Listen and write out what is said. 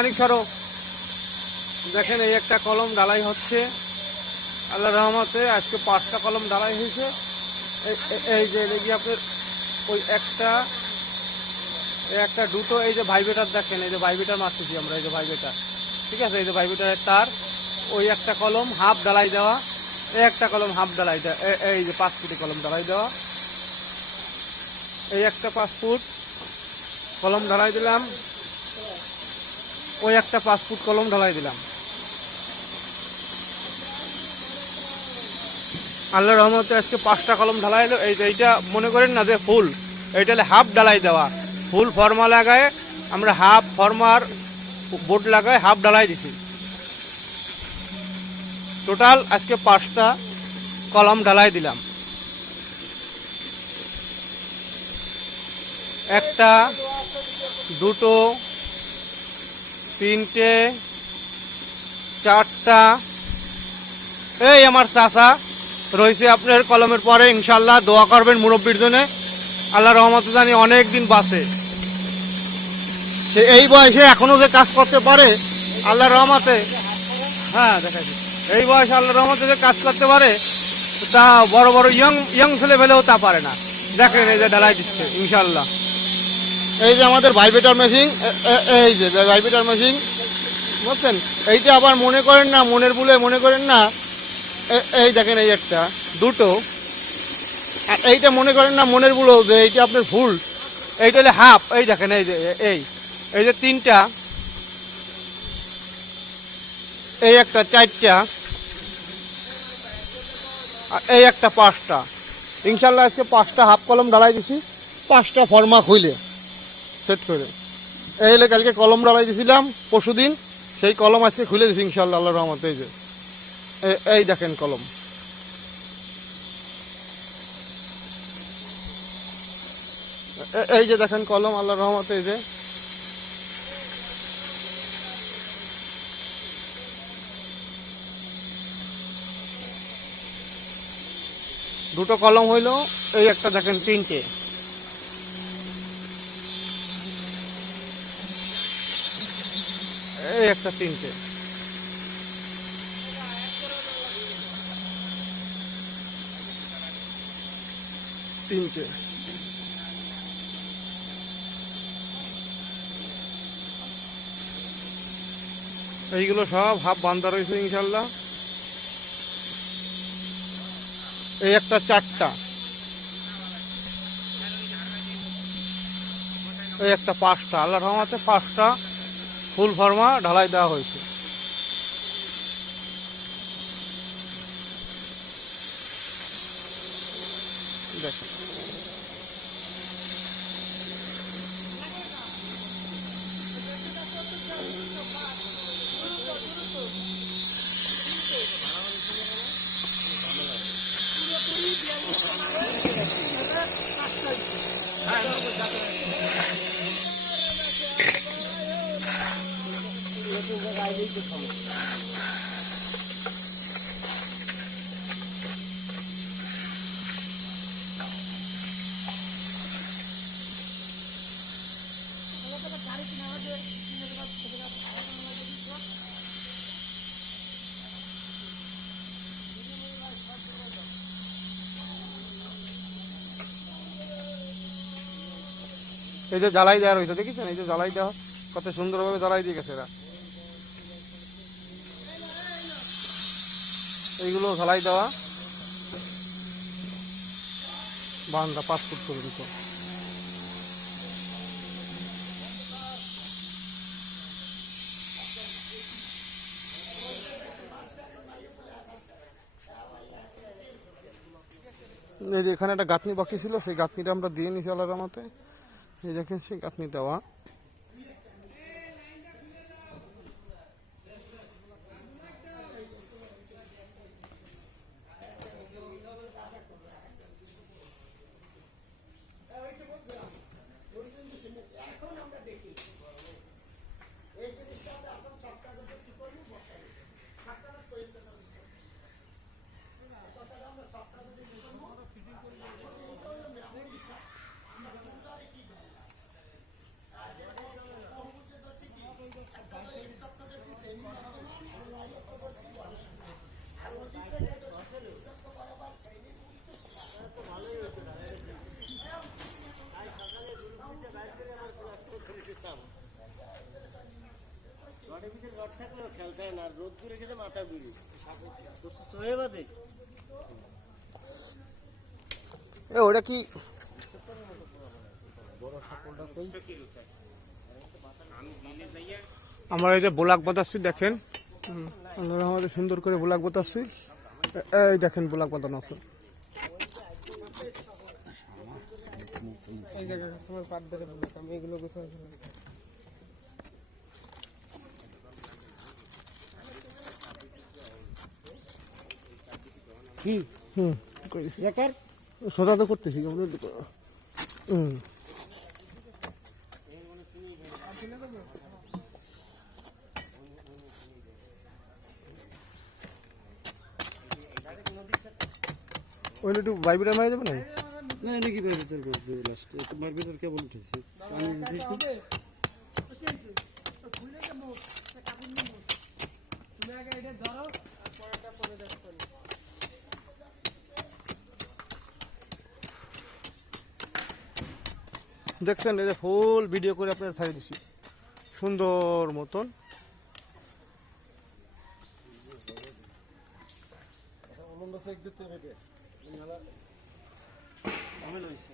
অনেক সরো। দেখেন এই একটা কলম ঢালাই হচ্ছে আল্লাহ রহমতে। আজকে 5টা কলম ঢালাই হয়েছে। এই যে দেখি আপনার ওই একটা দুটো এই যে ভাইব্রেটার দেখেন, এই যে ভাইব্রেটার মারতেছি আমরা, এই যে ভাইব্রেটার, ঠিক আছে, এই যে ভাইব্রেটারের তার। ওই একটা কলম হাফ ঢালাই দেওয়া, এই একটা কলম হাফ ঢালাই দেওয়া, এই যে 5 ফুটি কলম ঢালাই দেওয়া। এই একটা 5 ফুট কলম ঢালাই দিলাম, ওই একটা 5 ফুট কলম ঢালাই দিলাম। আল্লাহ রহমতে আজকে 5টা কলম ঢালাই এলো। এই যে এইটা মনে করেন না যে ফুল, এইটা হলে হাফ ঢালাই দেওয়া। ফুল ফর্মা লাগায় আমরা হাফ ফর্মার বোর্ড লাগায় হাফ ঢালাই দিছি। টোটাল আজকে 5টা কলম ঢালাই দিলাম। একটা, দুটো, তিনটে, 4টা। এই আমার চাচা রয়েছে আপনার কলমের পরে, ইনশাল্লাহ দোয়া করবেন মুরব্বীর জন্য, আল্লাহ রহমতে জানি অনেক দিন বাঁচে। সে এই বয়সে এখনো যে কাজ করতে পারে আল্লাহর রহমতে, হ্যাঁ দেখাচ্ছি, এই বয়সে আল্লাহর রহমতে যে কাজ করতে পারে তা বড় বড় ইয়ং ছেলে ফেলেও তা পারে না। দেখেন এই যে ঢালাই দিচ্ছে ইনশাল্লাহ। এই যে আমাদের ভাইব্রেটার মেশিন, এই যে ভাইব্রেটার মেশিন, বুঝছেন। এইটা আবার মনে করেন না মনের ভুলে মনে করেন না, এই দেখেন এই একটা, দুটো, এইটা মনে করেন না মনের ভুলেও যে এইটা আপনার ফুল, এইটা হলে হাফ। এই দেখেন এই যে এই যে 3টা, এই একটা 4টা, এই একটা 5টা। ইনশাল্লাহ আজকে 5টা হাফ কলম ঢালাই দিছি, 5টা ফর্মা খুইলে সেট করে। এই হলে কালকে কলম ঢালাই দিয়েছিলাম পরশুদিন, সেই কলম আজকে খুলে দিছি ইনশাল্লাহ আল্লাহর রহমতে। এই যে এই দেখেন কলম, এই যে দেখেন কলম আল্লাহর রহমতে। এই যে দুটো কলম হইলো, এই একটা দেখেন 3টে, এই একটা 3টে, 3টে। এইগুলো সব হাফ বান্ধা রয়েছে ইনশাল্লাহ। এই একটা 4টা, এই একটা 5টা, আল্লাহর রহমতে 5টা ফুল ফর্মা ঢালাই দেওয়া হয়েছে। দেখেন এই যে জ্বালাই দেওয়া রয়েছে, দেখেছেন এই যে জ্বালাই দেওয়া কত সুন্দরভাবে জ্বালাই দিয়ে গেছে এরা। এইগুলো জ্বালাই দেওয়া বান্ধা 5 ফুট পর্যন্ত। এই যে এখানে একটা গাঁথনি বাকি ছিল, সেই গাঁথনিটা আমরা দিয়ে নিছি আল্লাহর রহমতে। এই দেখেন সেই গাঁথনি দেওয়া। পারতাম, রডের ভিতরে রড থাকলেও খেলতে হয় না, আর রোদ দূরে গেলে মাথা ঘুরি হয়ে বাদে। এ ওটা কি আমরা এই যে বোলাক বাতাসছি দেখেন, আল্লাহর রহমতে সুন্দর করে বোলাক বাতাসছি। এই দেখেন বোলাক বাতানো আছে। এই জায়গায় তোমার পাট ধরে বললাম আমি এগুলো গোছাই হুম সোজা তো করতেছি। ওইটা একটু বাইবিটা মারা যাবে না? না এটা কিভাবে ভিতর করবে লাস্টে, তোমার ভিতর কেবল উঠেছে আমি দেখি। দেখছেন এই যে ফুল ভিডিও করে আপনার ছাড়িয়ে দিছি সুন্দর মতন। আমি লইছি